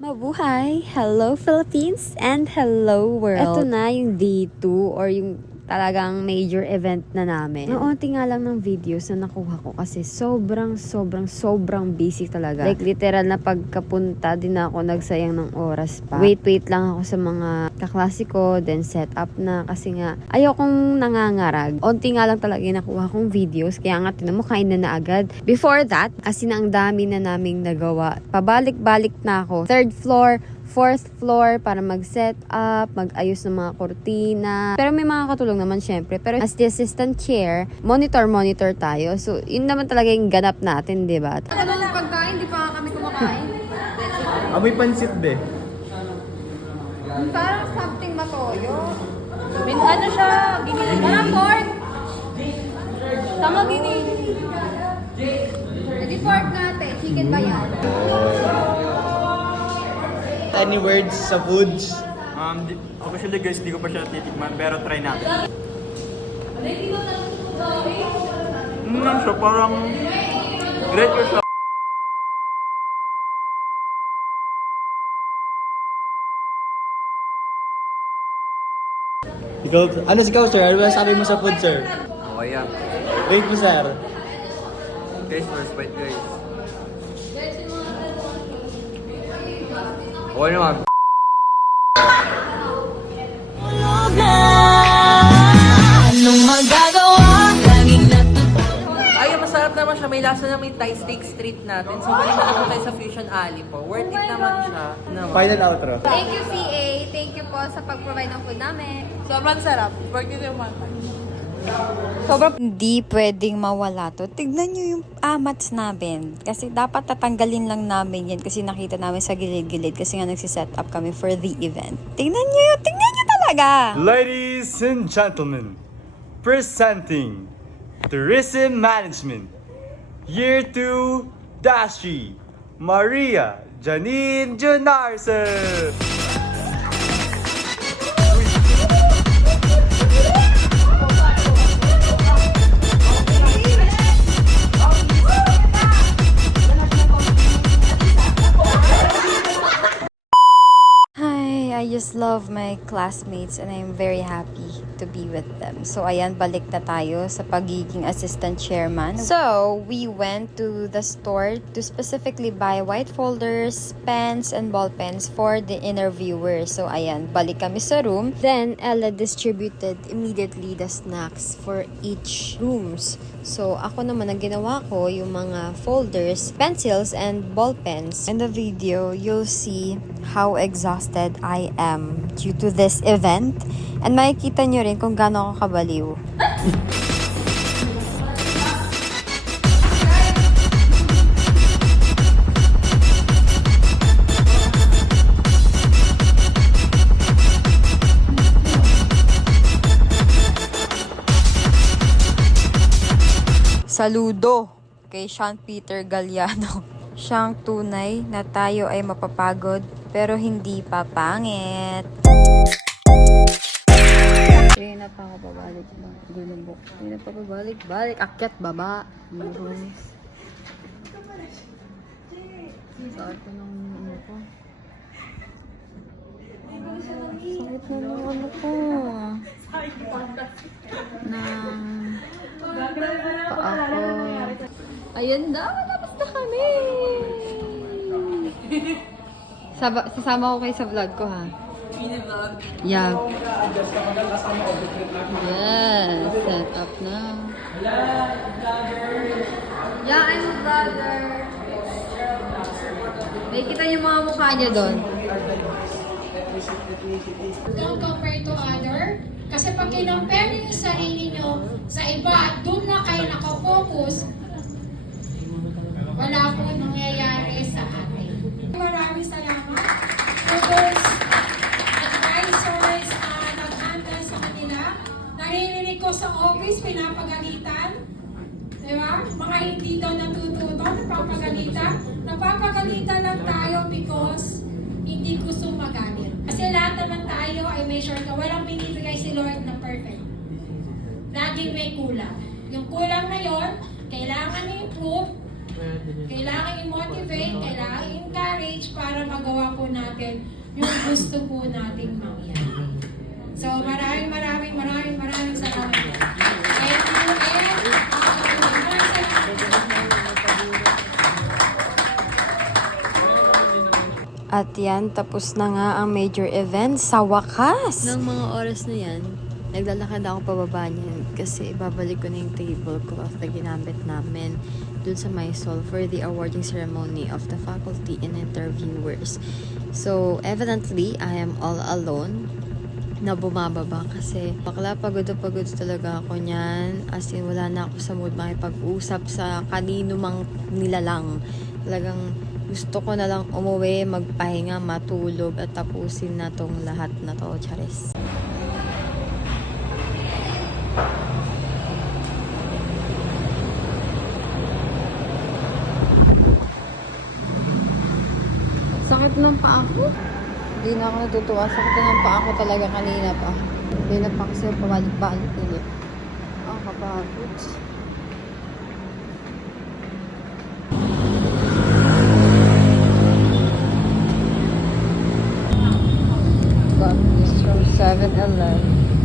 Mabuhay! Hello Philippines and hello world! Ito na yung day 2 or yung talagang major event na namin. Naunti nga lang ng videos na nakuha ko kasi sobrang busy talaga. Like literal na pagkapunta din ako nagsayang ng oras pa. Wait lang ako sa mga kaklase ko, then set up na kasi nga ayokong nangangarag. Unti nga lang talaga yung nakuha kong videos kaya nga tinan mo kain na agad. Before that, kasi na ang dami na naming nagawa. Pabalik-balik na ako. 3rd floor, 4th floor para mag-set up, mag-ayos ng mga kortina. Pero may mga katulong naman syempre. Pero as the assistant chair, monitor tayo. So, yun naman talaga yung ganap natin, di ba? Ano na pagkain? Di pa kami kumakain. Amoy pansit be. Parang something matoyo. Ano siya? Giniling. Parang pork. Tama giniling. Hindi pork natin. Chicken ba yan? Any words sa foods? Officially guys, di ko pa siya titikman pero try natin. Ano siya, parang great ko siya. Ikaw sir? Ano ba sabi mo sa food sir? Okay yan. Rate mo sir. Guys, first bite guys. Okay naman. Anong magagawa? Laging Ay, masarap naman siya. May lasa na may Thai steak street natin. So, balik na ako tayo sa Fusion Alley po. Worth it naman siya. Final outro. Thank you, CA. Thank you po sa pag-provide ng food namin. Sobrang sarap. Worth it naman. Hindi pwedeng mawala to. Tignan nyo yung amats namin. Kasi dapat tatanggalin lang namin yan kasi nakita namin sa gilid-gilid kasi nga nagsiset up kami for the event. Tignan nyo talaga! Ladies and gentlemen, presenting Tourism Management, Year 2, Dashi, Maria Janine Junarse. I just love my classmates and I'm very happy to be with them. So, ayan, balik na tayo sa pagiging assistant chairman. So, we went to the store to specifically buy white folders, pens, and ball pens for the interviewers. So, ayan, balik kami sa room. Then, Ella distributed immediately the snacks for each rooms. So, ako naman, ang ginawa ko, yung mga folders, pencils, and ball pens. In the video, you'll see how exhausted I am due to this event. And makikita nyo rin kung gaano ako kabaliw. Saludo kay Sean Peter Galliano. Siyang tunay na tayo ay mapapagod pero hindi papangit. Hindi na pa ako babalik. Gulubok. Hindi na pa babalik. Balik. Akyat, baba. Muros. Sakit ko ng ano ko. Sakit na ng ano ko. Paa ko. Ayan na. Tapos na kami. Sasama ko kayo sa vlog ko ha. Yeah. Yes, set up na. Yeah, I'm a vlogger. Nakikita niyo mga mukha niya doon. Don't compare to other. Kasi pag kinompare niyo yung sarili niyo sa iba at doon na kayo nakafocus, wala po nangyayari sa atin. Maraming salamat to those advisors nag-handle sa kanila. Naririnig ko sa office, pinapagalitan. Diba? Mga hindi daw natututo, napapagalitan. Napapagalitan lang tayo because hindi gusto magalit. Kasi lahat naman tayo ay may shortcut. Walang binibigay si Lord na perfect. Laging may kulang. Yung kulang na yon, kailangan i-improve, kailangan i-motivate, kailangan i-encourage para magawa po natin yung gusto po nating mangyari. So maraming salamat po. Thank you and maraming salamat. At yan, tapos na nga ang major event sa wakas. Nang mga oras na yan, naglalakad ako pababa niyan kasi babalik ko na yung tablecloth na ginamit namin dun sa Mysol for the awarding ceremony of the faculty and interviewers. So, evidently, I am all alone na bumababa kasi bakla pagod na pagod talaga ako niyan. As in, wala na ako sa mood makipag-usap sa kanino mang nilalang. Talagang gusto ko na lang umuwi, magpahinga, matulog at tapusin na tong lahat na to, Charis. Sakit ng paa ko. Hindi na ako natutuwa. Sakit na ng paa ko talaga kanina pa. Hindi na pa kasi pabalik-balik ulit. Ang kapagod. Got this from 7-Eleven.